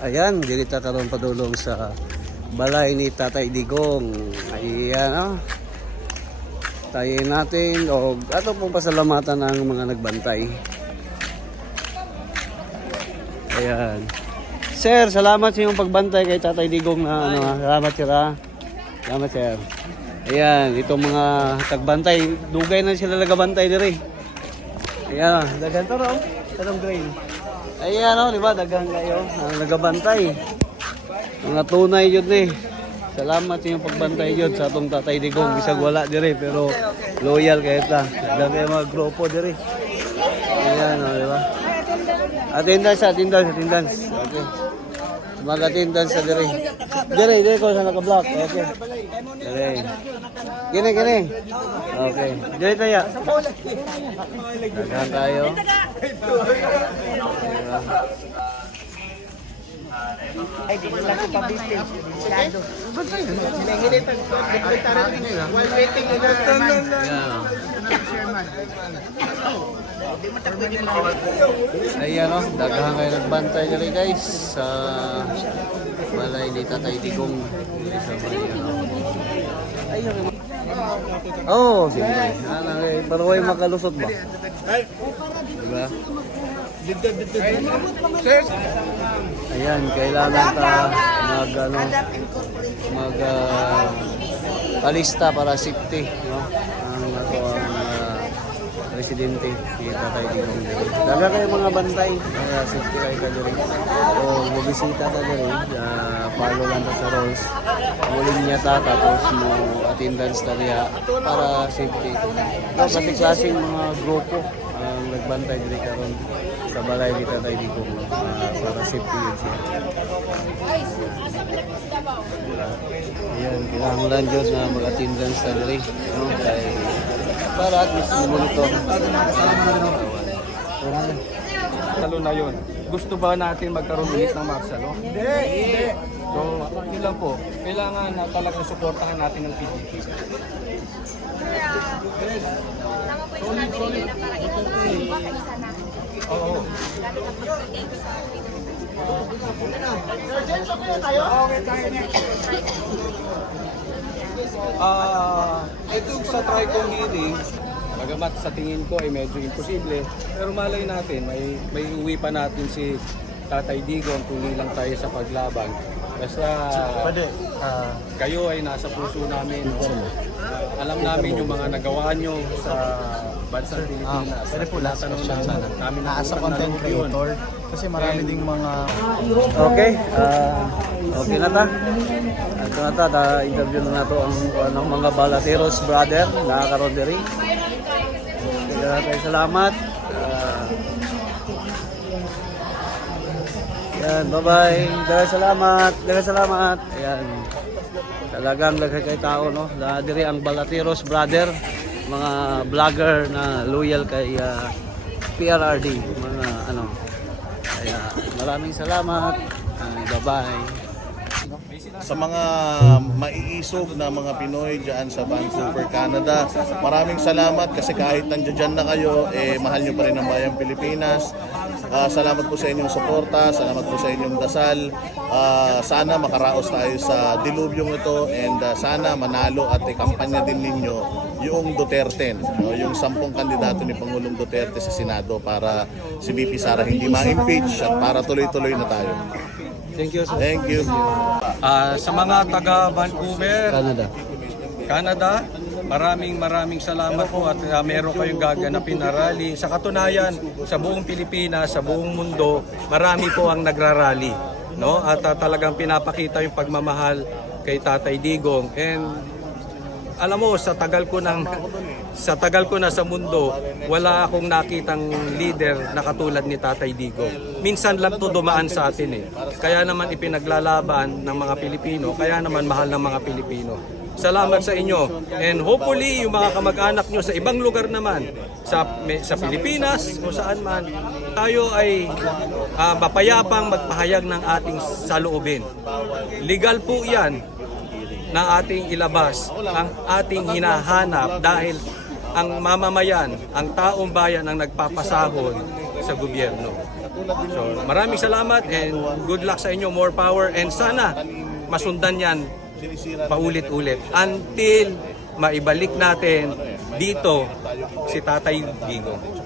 Ayan, dili karon padulong sa balay ni Tatay Digong. Ayan, oh. Tayin natin o ato pong pasalamatan ng mga nagbantay. Ayan. Sir, salamat sa iyong pagbantay kay Tatay Digong na ano, ah. salamat sir ah. Salamat sir. Ayan, itong mga tagbantay, dugay na sila nagabantay dire. Ayan, dagan to ro. Tanong green. Ayan o, di ba? Dagang kayo. Ang nagabantay. Mga tunay yun eh. Salamat sa inyong pagbantay yun sa atong tatay digong. Bisag wala dire pero loyal kayo ta. Dagang kayo mga grupo dire. Ayan o, di ba? Attendance, attendance, attendance. Okay. Mag-attendance sa dire. Dire, dire ko sa naka-block. Okay. Dire. Gini, gini. Okay. Dire tayo. Dagang tayo. Ay, di lang ko pa-business. Sigurado. Hinihinit ang secretary while waiting chairman. Ayan o, dagahan kayo nagbantay dali guys sa balay ni Tatay Digong sa ano. Ayun. Oh, sige. Ano, eh, para kayo makalusot ba? Diba? Ayan, kailangan ta mag ano, mag ah, palista para safety, no? Ang ang ah, presidente si Tatay Digong diri. Daga kayo mga bantay, kaya safety kayo ka diri. O bubisita ka diri, uh, follow lang ta sa rules. Muling niya ta tapos mo attendance ta diha para safety. No, kasi klaseng mga grupo ang nagbantay diri karon sa balay ni Tatay Digong no? Ah, para safety yun siya. Ayan, kailangan lang Diyos na mag-attendance sa diri. No? Kay, para at least monitor. Salo na yun. Gusto ba natin magkaroon ulit ng martial law? Hindi, hindi. So, yun lang po. Kailangan na talagang suportahan natin ng PDP. Tama po yung sinabi ninyo na para ito na iba kaisa na. Oo. Lalo na pag-game sa Ah, ito sa Tricom hearings, bagamat sa tingin ko ay medyo imposible, pero malay natin, may, may uwi pa natin si Tatay Digong, tuloy lang tayo sa paglaban. Basta kayo ay nasa puso namin. Ah, alam namin yung mga nagawa nyo sa bansang Pilipinas. Pwede po last question sana. namin Na as a content creator, kasi marami ding mga Okay, ah, okay na ta. Ito na ta, da, interview na nato ang ano, mga Balateros brother, nakakaroon diri. Kaya tayo salamat. Ah, yan, bye-bye. Daghang salamat. Daghang salamat. Ayan. Talagang lagay kay tao, no? Da, diri ang Balateros brother, mga vlogger na loyal kay ah, PRRD, mga ano, kaya maraming salamat. Ah, bye-bye. Sa mga maiisog na mga Pinoy dyan sa Vancouver, Canada. Maraming salamat kasi kahit nandiyan na kayo, eh, mahal nyo pa rin ang bayang Pilipinas. Ah, salamat po sa inyong suporta, salamat po sa inyong dasal. Ah, sana makaraos tayo sa dilubyong ito and ah, sana manalo at ikampanya din ninyo yung Duterte, no? yung sampung kandidato ni Pangulong Duterte sa Senado para si VP Sara hindi ma-impeach at para tuloy-tuloy na tayo. Thank you. Thank you. Ah, sa mga taga Vancouver, Canada. Canada. Maraming maraming salamat po at uh, meron kayong gaganapin na rally. Sa katunayan, sa buong Pilipinas, sa buong mundo, marami po ang nagrarally. No? At uh, talagang pinapakita yung pagmamahal kay Tatay Digong. And alam mo, sa tagal ko ng sa tagal ko na sa mundo, wala akong nakitang leader na katulad ni Tatay Digong. Minsan lang to dumaan sa atin eh. Kaya naman ipinaglalaban ng mga Pilipino, kaya naman mahal ng mga Pilipino. Salamat sa inyo. And hopefully, yung mga kamag-anak nyo sa ibang lugar naman, sa, sa Pilipinas o saan man, tayo ay ah, mapayapang magpahayag ng ating saloobin. Legal po yan na ating ilabas ang ating hinahanap dahil ang mamamayan, ang taong bayan ang nagpapasahod sa gobyerno. So, maraming salamat and good luck sa inyo, more power and sana masundan yan paulit-ulit until maibalik natin dito si Tatay Digong.